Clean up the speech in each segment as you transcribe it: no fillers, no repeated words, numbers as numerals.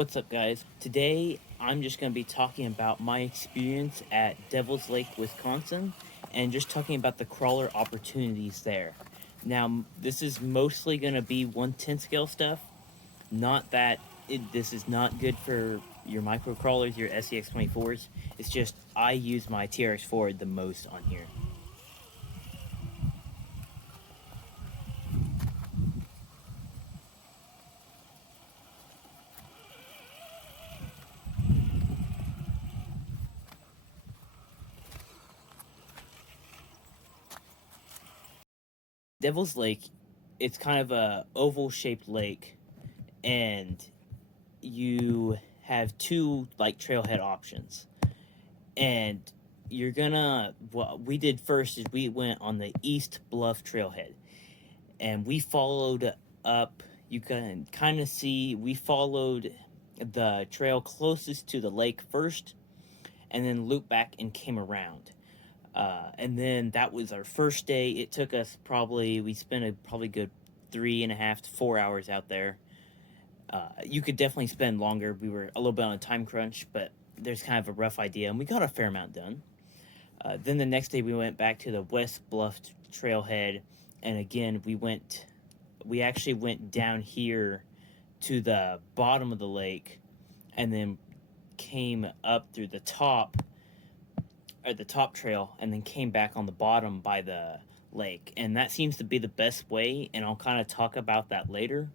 What's up, guys? Today I'm just going to be talking about my experience at Devil's Lake, Wisconsin, and just talking about the crawler opportunities there. Now, this is mostly going to be 1/10 scale stuff. Not that this is not good for your micro crawlers, your SEX 24s. It's just I use my TRX Ford the most on here. Devil's Lake, it's kind of a oval shaped lake, and you have two like trailhead options. And you're gonna, what we did first is we went on the East Bluff trailhead, and we followed up. You can kind of see we followed the trail closest to the lake first, and then looped back and came around. And then that was our first day. It took us we spent a probably good 3.5 to 4 hours out there. You could definitely spend longer. We were a little bit on a time crunch, but there's kind of a rough idea, and we got a fair amount done. Then the next day we went back to the West Bluff trailhead, and again we actually went down here to the bottom of the lake, and then came up through the top trail, and then came back on the bottom by the lake. And that seems to be the best way, and I'll kind of talk about that later.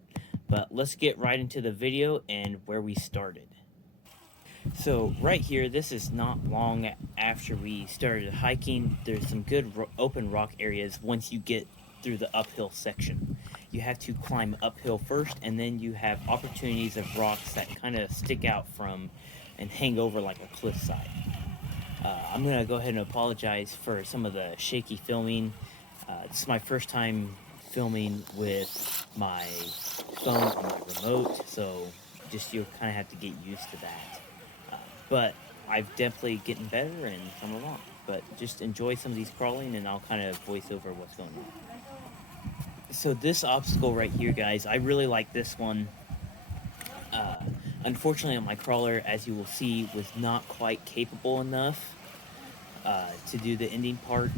But let's get right into the video and where we started. So right here, this is not long after we started hiking. There's some good open rock areas once you get through the uphill section. You have to climb uphill first, and then you have opportunities of rocks that kind of stick out from and hang over like a cliffside. I'm going to go ahead and apologize for some of the shaky filming. This is my first time filming with my phone on my remote, so just you'll kind of have to get used to that. But I've definitely getting better and come along. But just enjoy some of these crawling, and I'll kind of voice over what's going on. So this obstacle right here, guys, I really like this one. Unfortunately, on my crawler, as you will see, was not quite capable enough to do the ending part.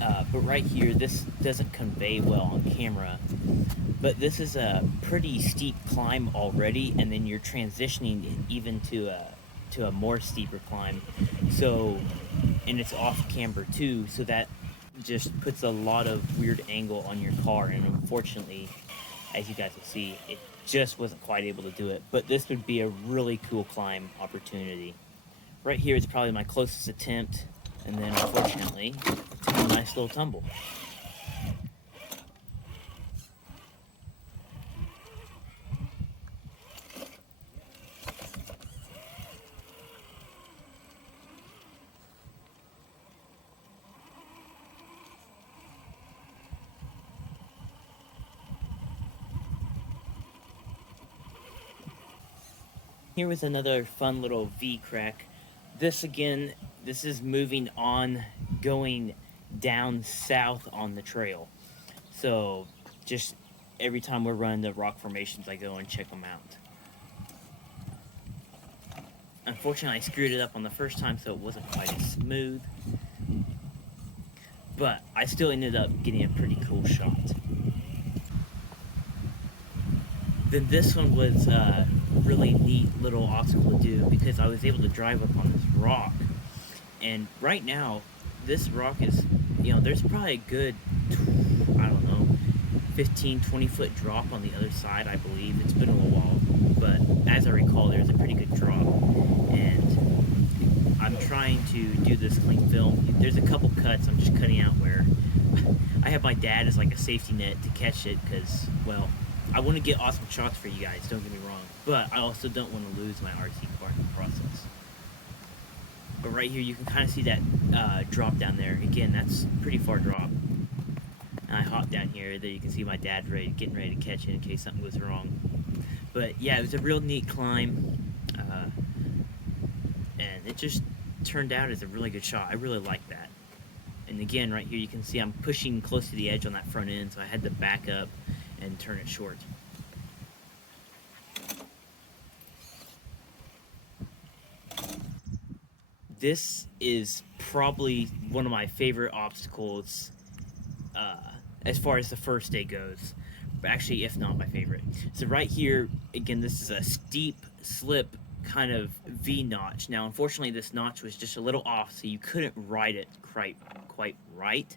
But right here, this doesn't convey well on camera. But this is a pretty steep climb already, and then you're transitioning even to a more steeper climb. So, and it's off camber too, so that just puts a lot of weird angle on your car. And unfortunately, as you guys will see, it just wasn't quite able to do it. But this would be a really cool climb opportunity. Right here is probably my closest attempt, and then unfortunately, it took a nice little tumble. Here was another fun little V crack. This is moving on, going down south on the trail. So just every time we're running the rock formations, I go and check them out. Unfortunately, I screwed it up on the first time, so it wasn't quite as smooth. But I still ended up getting a pretty cool shot. Then this one was a really neat little obstacle to do because I was able to drive up on this rock. And right now, this rock is, there's probably a good, I don't know, 15, 20 foot drop on the other side, I believe. It's been a little while, but as I recall, there's a pretty good drop. And I'm trying to do this clean film. There's a couple cuts I'm just cutting out where I have my dad as like a safety net to catch it because, well, I want to get awesome shots for you guys, don't get me wrong, but I also don't want to lose my RC car in the process. But right here, you can kind of see that drop down there. Again, that's pretty far drop. And I hop down here. There you can see my dad getting ready to catch it in case something goes wrong. But yeah, it was a real neat climb, and it just turned out as a really good shot. I really like that. And again, right here, you can see I'm pushing close to the edge on that front end, so I had to back up and turn it short. this is probably one of my favorite obstacles uh, as far as the first day goes. But actually, if not my favorite. So right here, again, this is a steep slip kind of V notch. Now, unfortunately, this notch was just a little off, so you couldn't ride it quite right.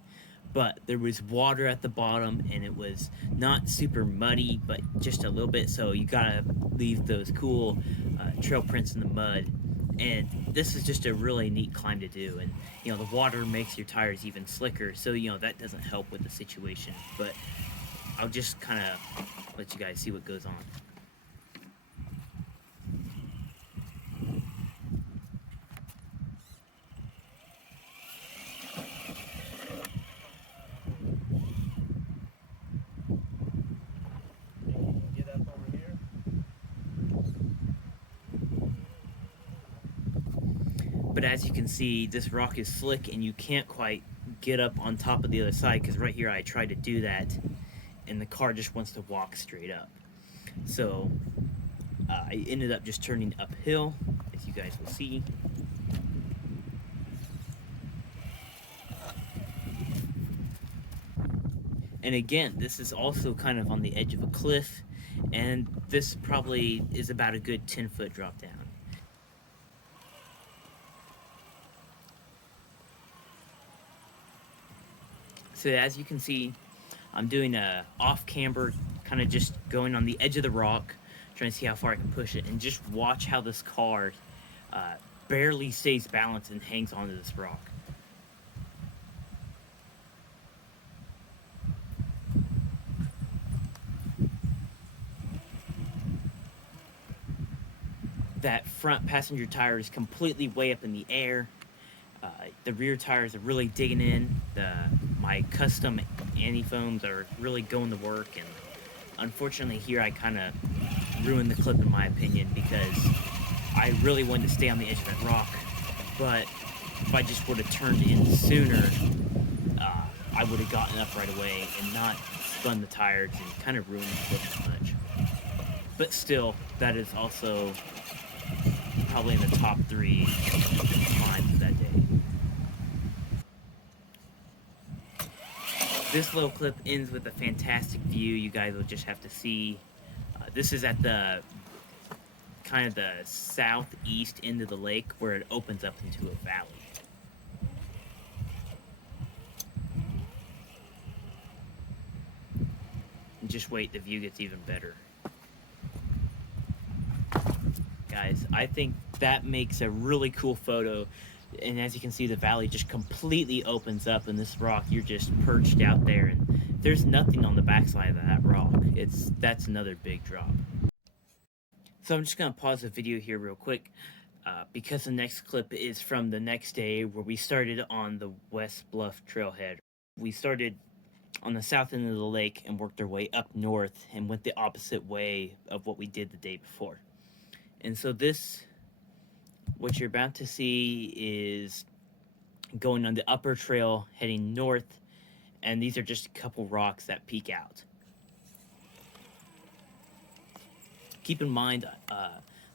But there was water at the bottom, and it was not super muddy, but just a little bit. So you gotta leave those cool trail prints in the mud. And this is just a really neat climb to do. And the water makes your tires even slicker, so that doesn't help with the situation. But I'll just kind of let you guys see what goes on. Get up over here. But as you can see, this rock is slick and you can't quite get up on top of the other side, because right here I tried to do that and the car just wants to walk straight up. So I ended up just turning uphill, as you guys will see. And again, this is also kind of on the edge of a cliff, and this probably is about a good 10-foot drop down. So as you can see, I'm doing a off camber, kind of just going on the edge of the rock, trying to see how far I can push it, and just watch how this car barely stays balanced and hangs onto this rock. That front passenger tire is completely way up in the air. The rear tires are really digging in. My custom anti-foams are really going to work, and unfortunately here I kind of ruined the clip in my opinion, because I really wanted to stay on the edge of that rock, but if I just would have turned in sooner, I would have gotten up right away and not spun the tires and kind of ruined the clip as much. But still, that is also probably in the top 3 climbs of that day. This little clip ends with a fantastic view you guys will just have to see. This is at the kind of the southeast end of the lake, where it opens up into a valley. And just wait, the view gets even better. Guys, I think that makes a really cool photo. And as you can see, the valley just completely opens up, and this rock, you're just perched out there, and there's nothing on the backside of that rock. That's another big drop. So I'm just gonna pause the video here real quick, because the next clip is from the next day, where we started on the West Bluff Trailhead. We started on the south end of the lake and worked our way up north and went the opposite way of what we did the day before. And so what you're about to see is going on the upper trail heading north, and these are just a couple rocks that peek out. Keep in mind,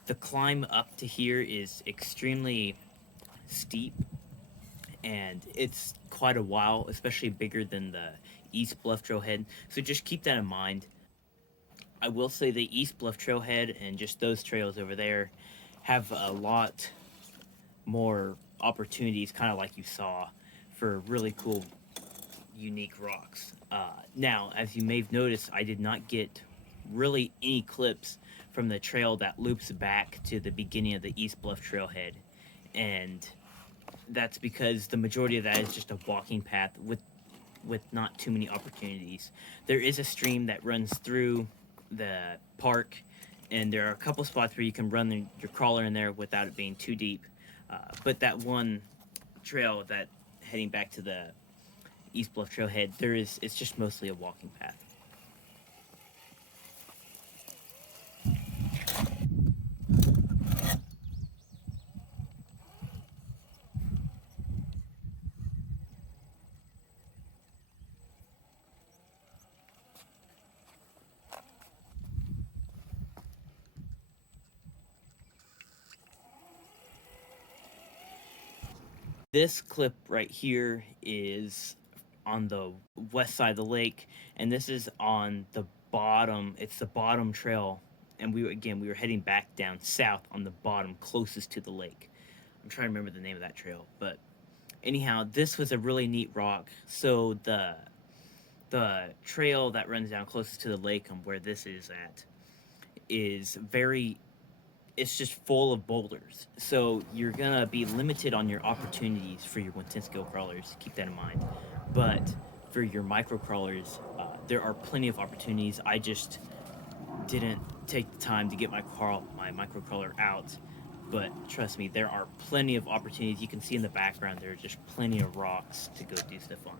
the climb up to here is extremely steep, and it's quite a while, especially bigger than the East Bluff Trailhead, so just keep that in mind. I will say the East Bluff Trailhead and just those trails over there have a lot more opportunities, kind of like you saw, for really cool, unique rocks. Now, as you may have noticed, I did not get really any clips from the trail that loops back to the beginning of the East Bluff Trailhead, and that's because the majority of that is just a walking path with not too many opportunities. There is a stream that runs through the park, and there are a couple spots where you can run your crawler in there without it being too deep. But that one trail that heading back to the East Bluff Trailhead, it's just mostly a walking path. This clip right here is on the west side of the lake, and this is on the bottom. It's the bottom trail, and we were heading back down south on the bottom closest to the lake. I'm trying to remember the name of that trail, but anyhow, this was a really neat rock. So the trail that runs down closest to the lake and where this is at is very, it's just full of boulders. So you're gonna be limited on your opportunities for your 1/10 scale crawlers. Keep that in mind. But for your micro crawlers, there are plenty of opportunities. I just didn't take the time to get my micro crawler out. But trust me, there are plenty of opportunities. You can see in the background there are just plenty of rocks to go do stuff on.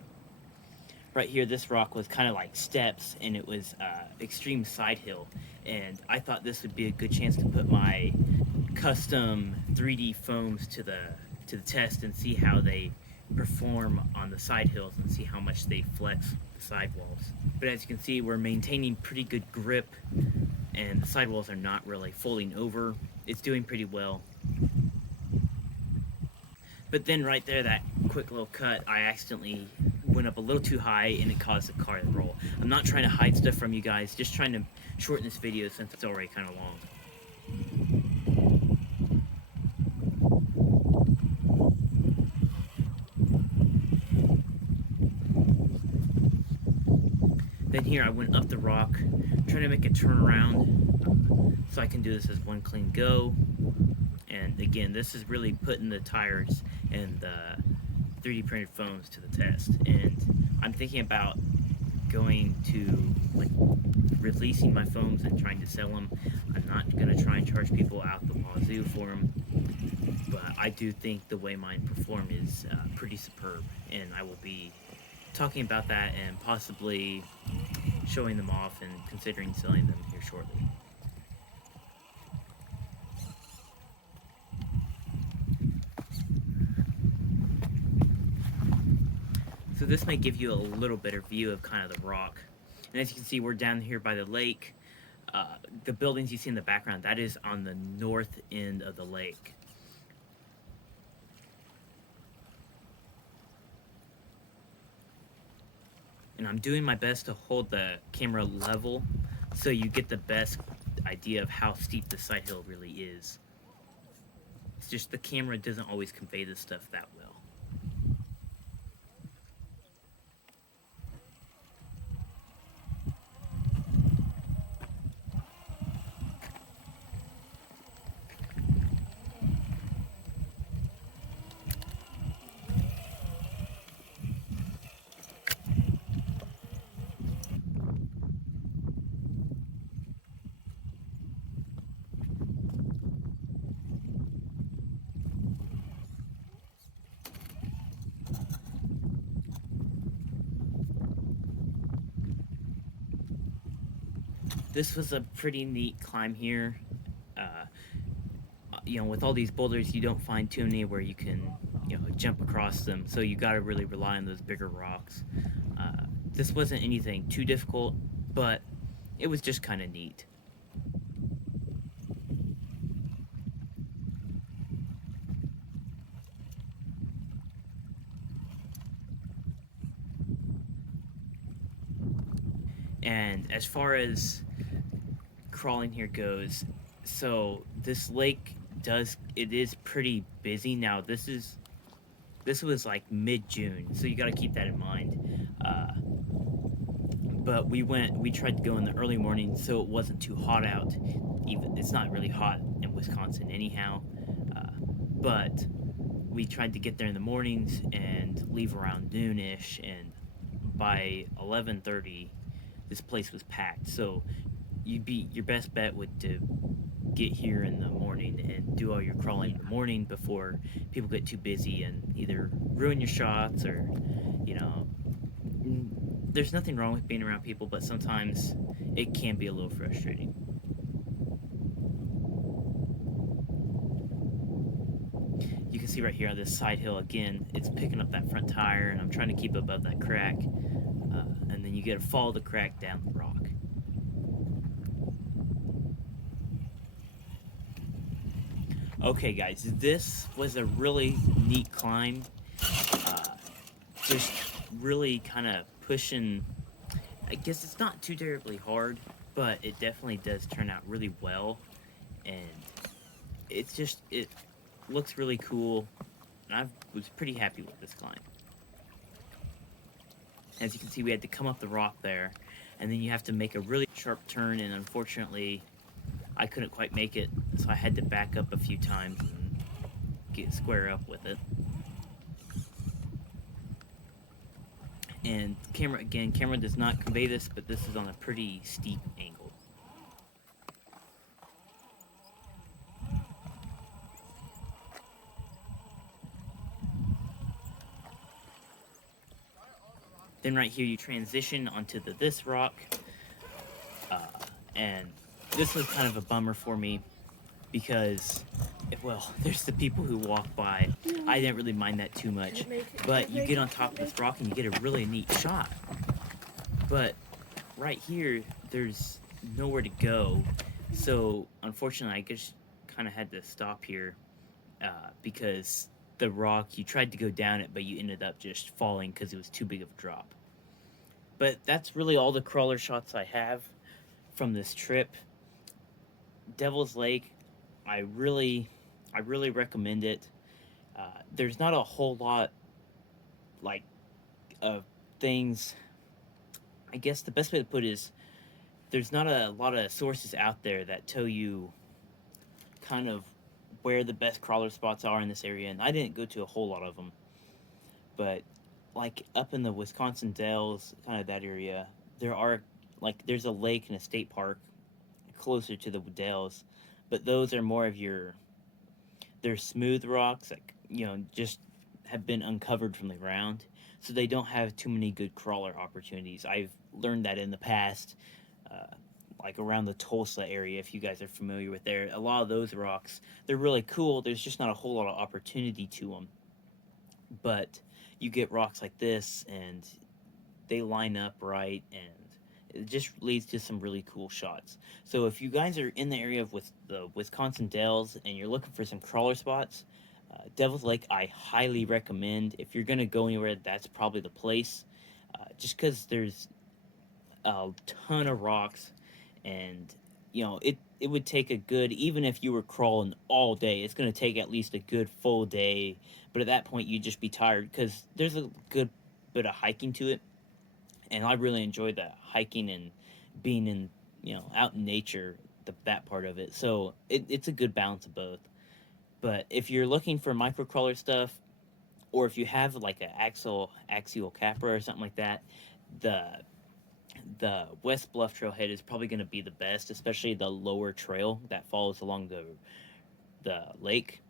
Right here, this rock was kind of like steps, and it was extreme side hill, and I thought this would be a good chance to put my custom 3D foams to the test and see how they perform on the side hills and see how much they flex the sidewalls. But as you can see, we're maintaining pretty good grip, and the sidewalls are not really folding over. It's doing pretty well. But then right there, that quick little cut, I accidentally went up a little too high and it caused the car to roll. I'm not trying to hide stuff from you guys, just trying to shorten this video since it's already kind of long. Then here I went up the rock, trying to make a turnaround so I can do this as one clean go. And again, this is really putting the tires and the 3D printed foams to the test. And I'm thinking about going to like releasing my foams and trying to sell them. I'm not gonna try and charge people out the wazoo for them, but I do think the way mine perform is pretty superb, and I will be talking about that and possibly showing them off and considering selling them here shortly. So this may give you a little better view of kind of the rock. And as you can see, we're down here by the lake. The buildings you see in the background, that is on the north end of the lake. And I'm doing my best to hold the camera level so you get the best idea of how steep the side hill really is. It's just the camera doesn't always convey this stuff that well. This was a pretty neat climb here. You know, with all these boulders, you don't find too many where you can, you know, jump across them. So you got to really rely on those bigger rocks. This wasn't anything too difficult, but it was just kind of neat. And as far as crawling here goes, so this lake it is pretty busy now. This was like mid-June, so you got to keep that in mind. But we tried to go in the early morning so it wasn't too hot out. Even it's not really hot in Wisconsin anyhow, but we tried to get there in the mornings and leave around noonish, and by 11:30 this place was packed. So your best bet would to get here in the morning and do all your crawling in the morning before people get too busy and either ruin your shots or, you know, there's nothing wrong with being around people, but sometimes it can be a little frustrating. You can see right here on this side hill again, it's picking up that front tire, and I'm trying to keep above that crack, and then you get to follow the crack down the rock. Okay guys, this was a really neat climb. just really kind of pushing. I guess it's not too terribly hard, but it definitely does turn out really well, and it looks really cool, and I was pretty happy with this climb. As you can see, we had to come up the rock there, and then you have to make a really sharp turn, and unfortunately, I couldn't quite make it, so I had to back up a few times and get square up with it. And camera does not convey this, but this is on a pretty steep angle. Then right here you transition onto this rock, and this was kind of a bummer for me because, well, there's the people who walk by. I didn't really mind that too much, but you get on top of this rock and you get a really neat shot. But right here, there's nowhere to go, so unfortunately, I just kind of had to stop here because the rock, you tried to go down it, but you ended up just falling because it was too big of a drop. But that's really all the crawler shots I have from this trip. Devil's Lake, I really recommend it. There's not a whole lot like of things. I guess the best way to put it is there's not a lot of sources out there that tell you kind of where the best crawler spots are in this area, and I didn't go to a whole lot of them. But like up in the Wisconsin Dells, kind of that area, there's a lake and a state park closer to the Dells, but those are more of they're smooth rocks that just have been uncovered from the ground, so they don't have too many good crawler opportunities. I've learned that in the past, like around the Tulsa area, if you guys are familiar with there, a lot of those rocks, they're really cool. There's just not a whole lot of opportunity to them. But you get rocks like this, and they line up right, and it just leads to some really cool shots. So if you guys are in the area of the Wisconsin Dells and you're looking for some crawler spots, Devil's Lake I highly recommend. If you're gonna go anywhere, that's probably the place. Just because there's a ton of rocks, and it would take a good, even if you were crawling all day, it's going to take at least a good full day, but at that point you'd just be tired because there's a good bit of hiking to it, and I really enjoyed that hiking and being in out in nature, that part of it. So it's a good balance of both. But if you're looking for micro crawler stuff, or if you have like an axial capra or something like that, the West Bluff trailhead is probably going to be the best, especially the lower trail that follows along the lake.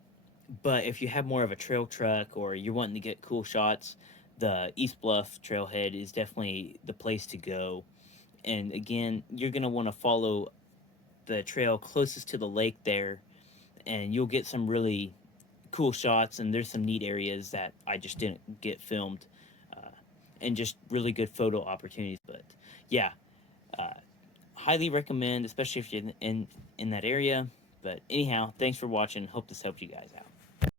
But if you have more of a trail truck or you're wanting to get cool shots, the East Bluff trailhead is definitely the place to go. And again, you're going to want to follow the trail closest to the lake there, and you'll get some really cool shots, and there's some neat areas that I just didn't get filmed, and just really good photo opportunities. But yeah, highly recommend, especially if you're in that area. But anyhow, thanks for watching. Hope this helped you guys out.